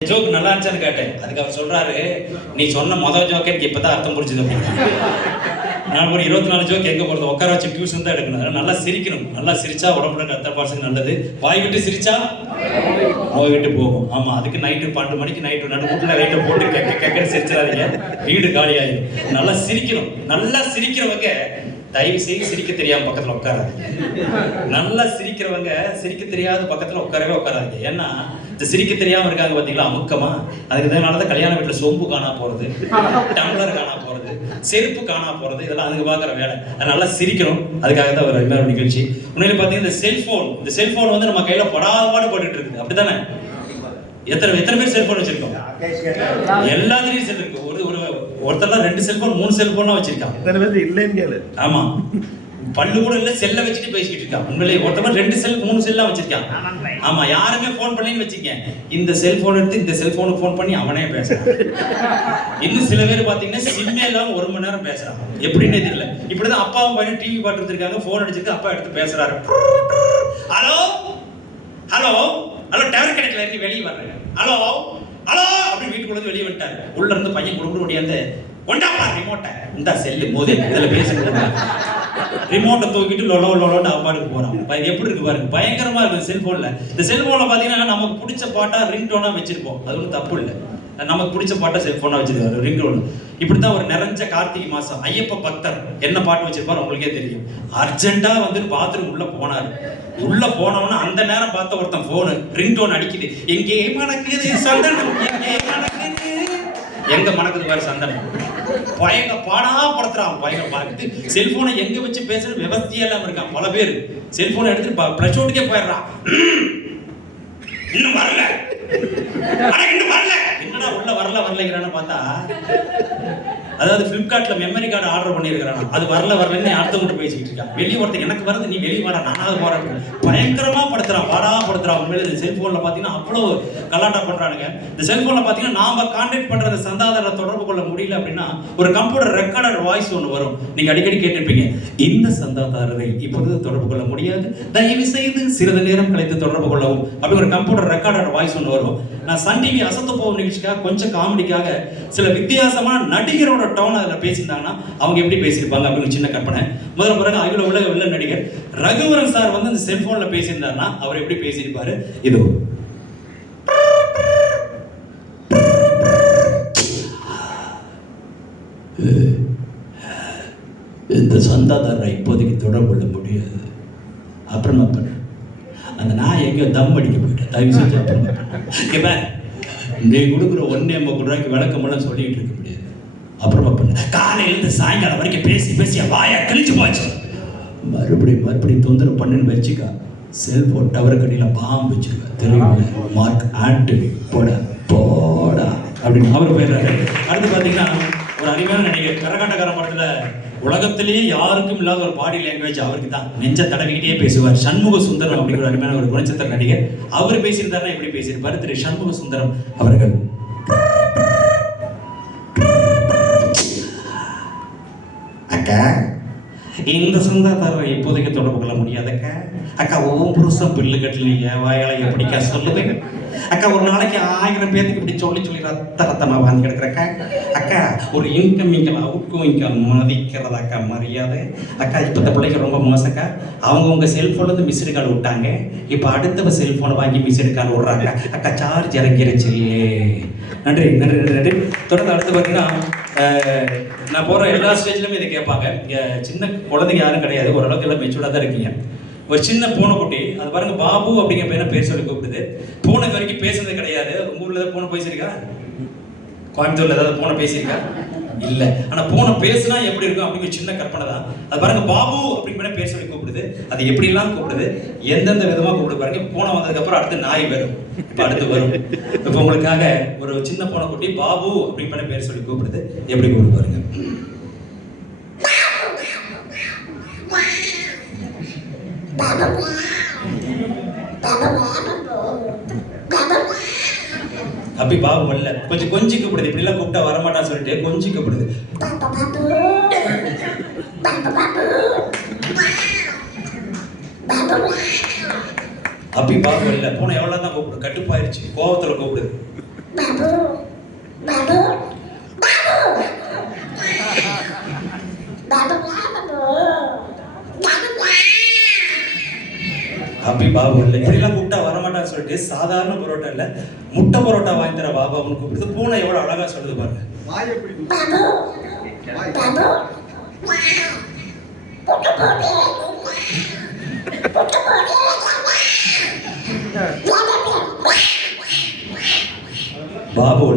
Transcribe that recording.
Joke நல்லா இருந்துச்சான்னு கேட்டேன். அதுக்கு அவர் சொல்றாரு, நீ சொன்ன மொதல் ஜோக்கே எனக்கு இப்பதான் அர்த்தம் புரிஞ்சுது அப்படின்னு. நான் ஒரு 24 ஜோக் எங்க போறது, உட்கார வச்சு டியூஷன் தான் எடுக்கணும். நல்லா சிரிக்கணும். நல்லா சிரிச்சா உடம்புல ரத்த பாசம் நல்லது. வாய் விட்டு சிரிச்சா நோய் விட்டு போகும். ஆமா, அதுக்கு நைட்டு 12 மணிக்கு நைட்டு நடுக்கூட்டில் லைட்டை போட்டு கேட்க சிரிச்சிடாதீங்க, வீடு காலி ஆயிடும். நல்லா சிரிக்கணும். நல்லா சிரிக்கிறவங்க தயவு செய்து சிரிக்க தெரியாம பக்கத்துல உட்காராதீங்க. நல்லா சிரிக்கிறவங்க சிரிக்க தெரியாத பக்கத்துல உட்காரவே உட்காராதீங்க. ஏன்னா இந்த சிரிக்க தெரியாம இருக்காங்க பாத்தீங்களா, அமுக்கமா. அதுக்குதான் கல்யாண வீட்டுல சொம்பு காணா போறது, டம்ளர் காணா போறது, செருப்பு காணா போறது, இதெல்லாம் அதுக்கு பாக்குற வேலை. நல்லா சிரிக்கணும். அதுக்காக தான் ஒரு இன்னொரு நிகழ்ச்சி. உண்மையில பாத்தீங்கன்னா இந்த செல்போன் வந்து நம்ம கையில படாத போட்டுட்டு இருக்குது. அப்படித்தானே? எத்தனை பேர் செல்போன் வச்சிருக்கோம்? எல்லாத்துலயும் செல் இருக்கு. ஒருத்தர்லாம் 2 செல்போன் 3 செல்போன்லாம் வச்சிருக்காங்க. ஆமா, பல்லு கூட இல்ல, செல்ல வச்சுட்டு பேசிக்கிட்டு இருக்கான். உண்மையிலே ஒருத்தர் 2 செல் 3 செல்லாம் வச்சிருக்கான். ஆமா, யாருமே போன் பண்ணலன்னு வச்சுக்க, இந்த செல்போன் எடுத்து இந்த செல்போனுக்கு போன் பண்ணி அவனே பேசுறான். இன்னும் சில பேர் பாத்தீங்கன்னா சிம்மே இல்லாம 1 மணி நேரம் பேசுறான். எப்படின்னு தெரியல. இப்படிதான் அப்பாவும் பையனும் டிவி பாட்டு இருக்காங்க. போன் அடிச்சிட்டு அப்பா எடுத்து பேசுறாரு. ஹலோ ஹலோ ஹலோ, டவர் கிடைக்கல, வெளியே வர்றேன். ஹலோ ஹலோ அப்படி வீட்டுக்குள்ள வெளியே விட்டாரு. உள்ள இருந்து பையன் குடுக்குற ஓடியாந்து, கொண்டாப்பா ரிமோட்டை, இந்த செல்லு போது இதுல பேசுறது. ரிமோட்டை தூக்கிட்டு லொலோ லொலோன்னு அப்பாடுக்கு போறான். எப்படி இருக்கு பாருங்க, பயங்கரமா இருக்கு செல்போன்ல. இந்த செல்போன்ல பாத்தீங்கன்னா நமக்கு பிடிச்ச பாட்டா ரிங்டோனா வச்சிருப்போம். அது ஒன்றும் தப்பு இல்லை. நமக்கு பிடிச்ச பாட்டா செல்போனா வச்சிருக்காரு ரிங்டோன். இப்படித்தான் ஒரு நிறைஞ்ச கார்த்திகை மாசம் ஐயப்ப பக்தர் என்ன பாட்டு வச்சிருப்பாரு உங்களுக்கே தெரியும். அர்ஜென்ட்டா வந்து பாத்ரூம் உள்ள போனாரு. உள்ள போனவன அந்த நேரம் பார்த்த ஒருத்தன் போனு ரிங்டோன் அடிக்குது. எங்கே மணக்குது சந்தனம், எங்கே மணக்குது, எங்க மணக்குது பாரு சந்தனம். பயங்க பாடா படுத்துறான். பயங்க பார்த்து செல்போனை எங்க வச்சு பேசுற விவசாயம் எல்லாம் இருக்கான். பல பேர் செல்போனை எடுத்துட்டு பிளஸ் அவுட்டுக்கே போயிடுறான். இன்னும் வரல, இன்னும் வரல, என்னடா உள்ள வரலைங்கிறான்னு பார்த்தா, அதாவது பிளிப்கார்ட்ல மெமரி கார்டு ஆர்டர் பண்ணிருக்கான். அது வரலன்னு அடுத்த கூட பேசிக்கிட்டு இருக்கான். வெளியே ஒருத்தர் எனக்கு வருது, நீ வெளியே வாடா, நானாவது போறேன். பயங்கரமா படுத்துறான், பாடா படுத்துறான். உண்மையில இந்த செல்போன்ல பாத்தீங்கன்னா அவ்வளவு கலாட்டா பண்றானுங்க. இந்த செல்போன்ல பாத்தீங்கன்னா நாம கான்டாக்ட் பண்றது சந்தாதார தொடர்பு கொள்ள முடியல அப்படின்னா ஒரு கம்ப்யூட்டர் ரெக்கார்டர் வாய்ஸ் ஒன்று வரும். நீங்க அடிக்கடி கேட்டிருப்பீங்க, இந்த சந்தாதாரரை இப்பொழுது தொடர்பு கொள்ள முடியாது, தயவு செய்து சிறிது நேரம் கழித்து தொடர்பு கொள்ளவும் அப்படி ஒரு கம்ப்யூட்டர் ரெக்கார்டர் வாய்ஸ் ஒன்று வரும். நான் சன் டிவி அசத்து போகும் நிகழ்ச்சிக்காக கொஞ்சம் காமெடிக்காக சில வித்தியாசமான நடிகரோட டவுன் அதில் பேசியிருந்தாங்கன்னா அவங்க எப்படி பேசியிருப்பாங்க அப்படின்னு சின்ன கற்பனை. முதல்ல பிறகு அகில உலக வில்ல நடிகர் ரகுவரன் சார் வந்து இந்த செல்போன்ல பேசியிருந்தாருன்னா அவர் எப்படி பேசியிருப்பாரு. இதோ இந்த சந்தாதாரரை இப்போதைக்கு தொடர்பு கொள்ள முடியாது, அப்புறமா பண்ண, அந்த நான் எங்கேயோ தம் அடிக்க போயிட்டேன், தயவு செஞ்சு அப்புறமா நீ கொடுக்குற 1.50 ரூபாய்க்கு விளக்கமெல்லாம் சொல்லிட்டு இருக்க முடியாது, அப்புறமா பண்ண. காலையிலேருந்து சாயங்காலம் வரைக்கும் பேசி வாயா கிழிச்சு போச்சு. மறுபடியும் தொந்தரவு பண்ணுன்னு வச்சுக்கா, செல்போன் டவர் கடையில் பாம்பு வச்சிருக்கா, தெரியும், மார்க் ஆண்டனி போடா அப்படின்னு அவர் போயிடுறாரு. அடுத்து பார்த்தீங்கன்னா ஒரு அருமையான நடிகர், கரகாட்டக்கார படத்தில் உலகத்திலேயே யாருக்கும் இல்லாத ஒரு பாடி லாங்குவேஜ் அவருக்கு தான். நெஞ்ச தடவிக்கிட்டே பேசுவார். சண்முக சுந்தரம் அப்படிங்கிற அருமையான ஒரு குணச்சித்திர நடிகர். அவர் பேசியிருந்தாருன்னா எப்படி பேசியிருப்பாரு திரு சண்முக சுந்தரம் அவர்கள். அக்கா, இந்த சந்தாதாரரை இப்போதைக்கு தொடர்பு கொள்ள முடியாதக்கா. அக்கா, ஒவ்வொரு புருஷன் பில்லு கட்டலீங்க, வாயால எப்படிக்கா சொல்லுவேன். அக்கா, ஒரு நாளைக்கு 1000 பேருக்கு இப்படி சொல்லி ரத்தமா வாங்கி கிடக்குறக்கா. அக்கா, ஒரு இன்கமிங்கல் அவுட்கோயிங்கல் மதிக்கிறதா அக்கா மரியாதை. அக்கா, இப்போ இந்த பிள்ளைக்கு ரொம்ப மோசக்கா. உங்க செல்போன்ல இருந்து மிஸ்டு கால் விட்டாங்க, இப்போ அடுத்த செல்போனை வாங்கி மிஸ்டு கால் விடுறாங்க. அக்கா, சார்ஜ் இறங்கிருச்சு. நன்றி. தொடர்ந்து அடுத்து பார்த்தீங்கன்னா நான் போகிற எல்லா ஸ்டேஜ்லையுமே இதை கேட்பாங்க. இங்கே சின்ன குழந்தைங்க யாரும் கிடையாது, ஓரளவுக்கு எல்லாம் மெச்சூர்டாக தான் இருக்கீங்க. ஒரு சின்ன பூனைக்குட்டி, அது பாருங்க, பாபு அப்படிங்கிற பையனை பேர் சொல்லி கூப்பிடுது. பூனைக்கு வரைக்கும் பேசுறது கிடையாது. உங்க ஊர்ல ஏதாவது பூனை பேசியிருக்கா? கோயம்புத்தூர்ல ஏதாவது பூனை பேசியிருக்கா? இல்லை. ஆனால் பூனை பேசுனா எப்படி இருக்கும் அப்படிங்கிற சின்ன கற்பனை தான். அது பாருங்க, பாபு அப்படிங்கிற பேர் சொல்லி கூப்பிடுது. அது எப்படிலாம் கூப்பிடுது, எந்தெந்த விதமாக கூப்பிடு பாருங்க. பூனை வந்ததுக்கப்புறம் அடுத்து நாய் வரும், இப்போ அடுத்து வரும். இப்போ உங்களுக்காக ஒரு சின்ன பூனைக்குட்டி பாபு அப்படிங்கிற பேர் சொல்லி கூப்பிடுது. எப்படி கூப்பிடு பாருங்க. அப்படி பாபு வரல, கொஞ்சம் கொஞ்சி கூப்பிடுது. இப்படி எல்லாம் கூப்பிட்டா வரமாட்டான்னு சொல்லிட்டு கொஞ்சி கூப்பிடுது. அப்படி பாபு வரல. பூனை எவ்வளவு தான் கூப்பிடு, கட்டுப்பாயிருச்சு, கோபத்துல கூப்பிடுது. பாபு பாபு பாபு பாபு அப்படி பாபு இல்லை இப்படிலாம் கூப்பிட்டா வரமாட்டான்னு சொல்லிட்டு சாதாரண பரோட்டா இல்லை முட்டை பரோட்டா வாங்கி தர பாபா அவனு கூப்பிடுது. பூனை எவ்வளோ அழகா சொல்லுது பாருங்க. பாபு பாபு புட்டு போடு புட்டு போடு பாபு இல்ல